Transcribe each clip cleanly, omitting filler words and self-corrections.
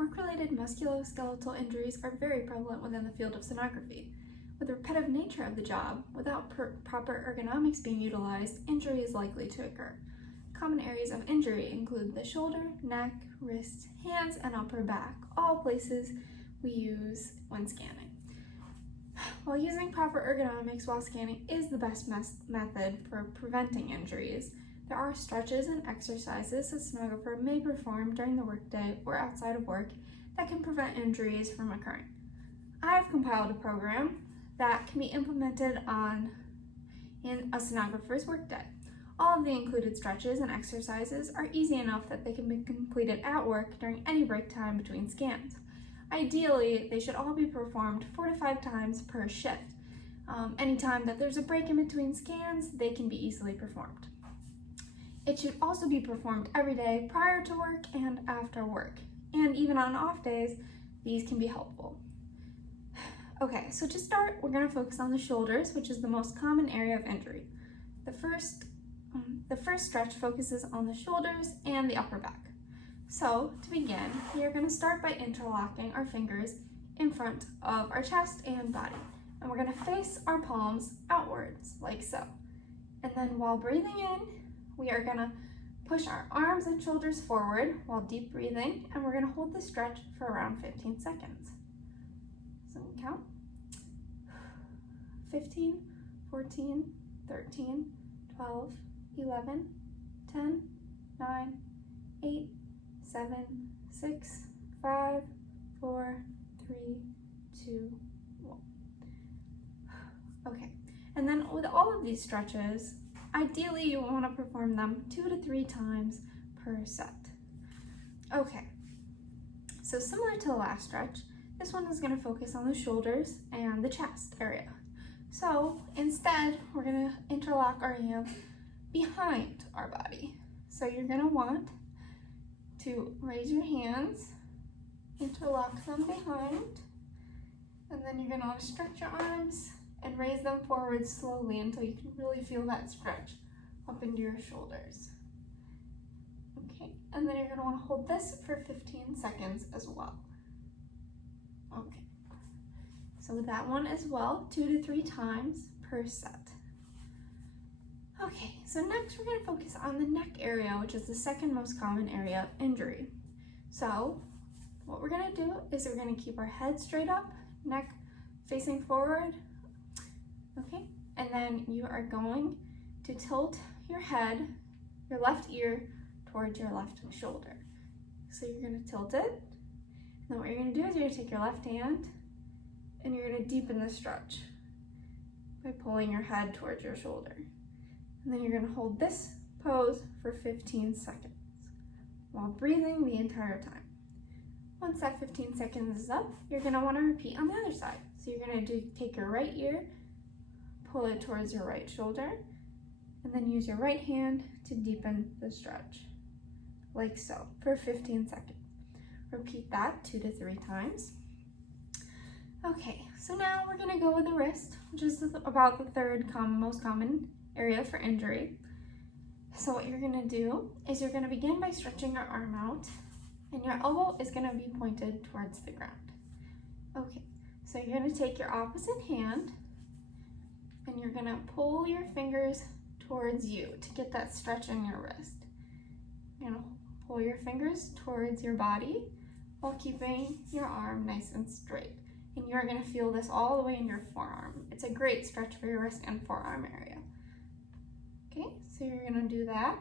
Work-related musculoskeletal injuries are very prevalent within the field of sonography. With the repetitive nature of the job, without proper ergonomics being utilized, injury is likely to occur. Common areas of injury include the shoulder, neck, wrist, hands, and upper back, all places we use when scanning. While using proper ergonomics while scanning is the best method for preventing injuries, there are stretches and exercises a sonographer may perform during the workday or outside of work that can prevent injuries from occurring. I have compiled a program that can be implemented in a sonographer's workday. All of the included stretches and exercises are easy enough that they can be completed at work during any break time between scans. Ideally, they should all be performed 4 to 5 times per shift. Anytime that there's a break in between scans, they can be easily performed. It should also be performed every day prior to work and after work. And even on off days, these can be helpful. Okay, so to start, we're going to focus on the shoulders, which is the most common area of injury. The first stretch focuses on the shoulders and the upper back. So, to begin, we are going to start by interlocking our fingers in front of our chest and body. And we're going to face our palms outwards, like so. And then while breathing in, we are going to push our arms and shoulders forward while deep breathing, and we're going to hold the stretch for around 15 seconds. So we count. 15, 14, 13, 12, 11, 10, 9, 8, 7, 6, 5, 4, 3, 2, 1. Okay, and then with all of these stretches, ideally you want to perform them 2 to 3 times per set. Okay, so similar to the last stretch, this one is going to focus on the shoulders and the chest area. So instead, we're going to interlock our hands behind our body. So you're going to want to raise your hands, interlock them behind, and then you're going to want to stretch your arms and raise them forward slowly until you can really feel that stretch up into your shoulders. Okay, and then you're going to want to hold this for 15 seconds as well. Okay, so with that one as well, 2 to 3 times per set. Okay, so next we're going to focus on the neck area, which is the second most common area of injury. So what we're going to do is we're going to keep our head straight up, neck facing forward. Okay, and then you are going to tilt your head, your left ear, towards your left shoulder. So you're going to tilt it. Then what you're going to do is you're going to take your left hand and you're going to deepen the stretch by pulling your head towards your shoulder. And then you're going to hold this pose for 15 seconds while breathing the entire time. Once that 15 seconds is up, you're going to want to repeat on the other side. So you're going to take your right ear, pull it towards your right shoulder, and then use your right hand to deepen the stretch, like so, for 15 seconds. Repeat that 2 to 3 times. Okay, so now we're going to go with the wrist, which is about the third most common area for injury. So what you're going to do is you're going to begin by stretching your arm out, and your elbow is going to be pointed towards the ground. Okay, so you're going to take your opposite hand, and you're going to pull your fingers towards you to get that stretch in your wrist. You're going to pull your fingers towards your body while keeping your arm nice and straight. And you're going to feel this all the way in your forearm. It's a great stretch for your wrist and forearm area. Okay, so you're going to do that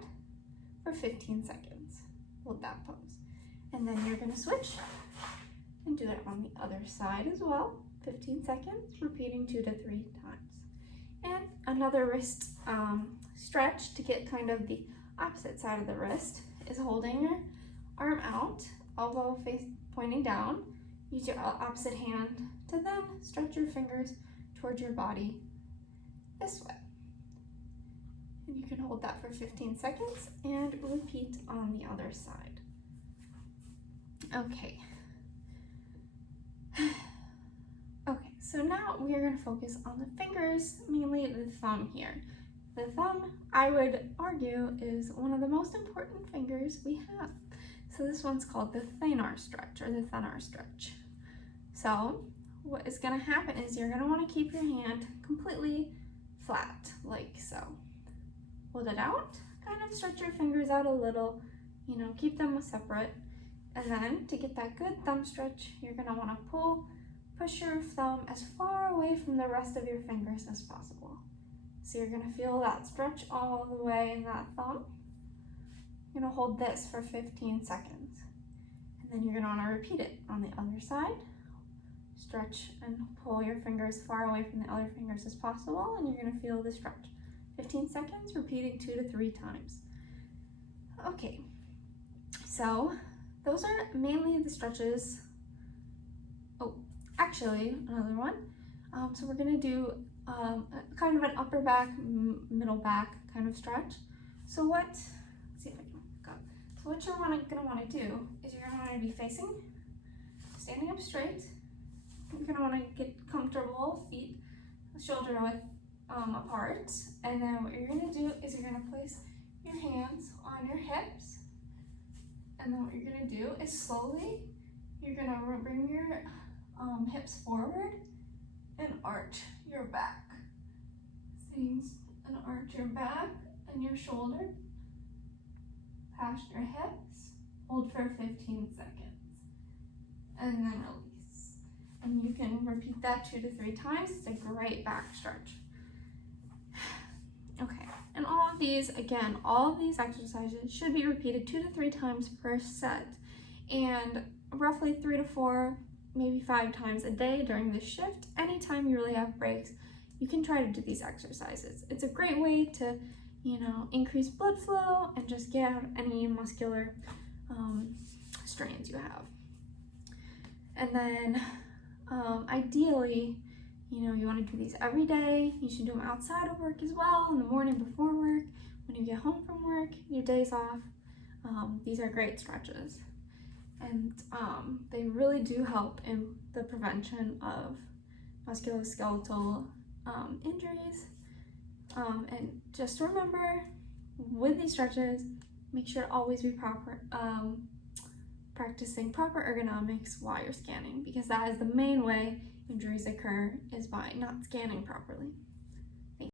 for 15 seconds. Hold that pose. And then you're going to switch and do it on the other side as well. 15 seconds, repeating 2 to 3 times. And another wrist stretch to get kind of the opposite side of the wrist is holding your arm out, elbow face pointing down. Use your opposite hand to then stretch your fingers towards your body this way. And you can hold that for 15 seconds and repeat on the other side. Okay. Okay, so now we are going to focus on the fingers, mainly the thumb here. The thumb, I would argue, is one of the most important fingers we have. So this one's called the thenar stretch or the thenar stretch. So what is going to happen is you're going to want to keep your hand completely flat, like so. Hold it out, kind of stretch your fingers out a little, you know, keep them separate. And then to get that good thumb stretch, you're going to want to push your thumb as far away from the rest of your fingers as possible. So you're going to feel that stretch all the way in that thumb. You're going to hold this for 15 seconds. And then you're going to want to repeat it on the other side. Stretch and pull your fingers far away from the other fingers as possible, and you're going to feel the stretch. 15 seconds, repeating 2 to 3 times. Okay, so those are mainly the stretches. Oh, actually, another one. So we're going to do kind of an upper back, middle back kind of stretch. So let's see if I can go. So what you're going to want to do is you're going to want to be facing, standing up straight. You're going to want to get comfortable, feet shoulder width apart. And then what you're going to do is you're going to place your hands on your hips. And then what you're going to do is slowly, you're going to bring your hips forward and arch your back. And arch your back and your shoulder, past your hips, hold for 15 seconds, and then release. And you can repeat that 2 to 3 times. It's a great back stretch. Okay, and all of these, again, all of these exercises should be repeated 2 to 3 times per set, and roughly 3 to 4, maybe 5 times a day during the shift. Anytime you really have breaks, you can try to do these exercises. It's a great way to, you know, increase blood flow and just get out any muscular strains you have. And then ideally, you know, you want to do these every day. You should do them outside of work as well, in the morning before work, when you get home from work, your days off. These are great stretches. And they really do help in the prevention of musculoskeletal injuries. And just remember, with these stretches, make sure to always be practicing proper ergonomics while you're scanning, because that is the main way injuries occur, is by not scanning properly.